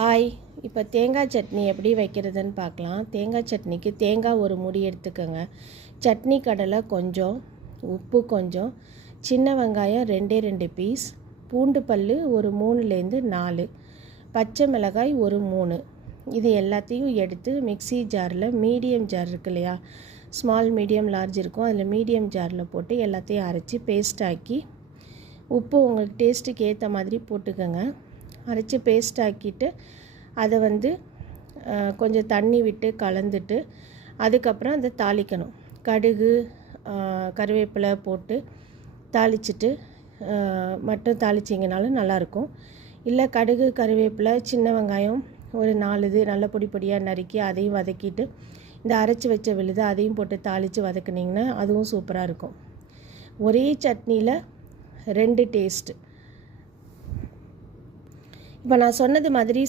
Hi, இப்போ தேங்காய் சட்னி எப்படி வைக்கிறதுன்னு பார்க்கலாம். தேங்காய் சட்னிக்கு தேங்காய் ஒரு மூடி எடுத்துக்கோங்க. சட்னி கடலை கொஞ்சம், உப்பு கொஞ்சம், சின்ன வெங்காயம் 2 பீஸ், பூண்டு பல் ஒரு 3லேருந்து 4, பச்சை மிளகாய் ஒரு 3. இது எல்லாத்தையும் எடுத்து மிக்ஸி ஜாரில், மீடியம் ஜார் இருக்கு இல்லையா, ஸ்மால் மீடியம் லார்ஜ் இருக்கும், அதில் மீடியம் ஜாரில் போட்டு எல்லாத்தையும் அரைச்சி பேஸ்ட் ஆக்கி, உப்பு உங்களுக்கு டேஸ்ட்டுக்கு ஏற்ற மாதிரி போட்டுக்கோங்க. அரைச்சி பேஸ்ட் ஆக்கிட்டு அதை கொஞ்சம் தண்ணி விட்டு கலந்துட்டு அதுக்கப்புறம் அதை தாளிக்கணும். கடுகு கருவேப்பிலை போட்டு தாளிச்சிட்டு மட்டும் தாளிச்சிங்கனாலும் நல்லாயிருக்கும். இல்லை கடுகு கருவேப்பிலை சின்ன வெங்காயம் ஒரு 4 இது நல்ல பொடி பொடியாக நறுக்கி அதையும் வதக்கிட்டு இந்த அரைச்சி வச்ச விழுது அதையும் போட்டு தாளித்து வதக்குனிங்கன்னா அதுவும் சூப்பராக இருக்கும். ஒரே சட்னியில் 2 டேஸ்ட்டு. இப்போ நான் சொன்னது மாதிரி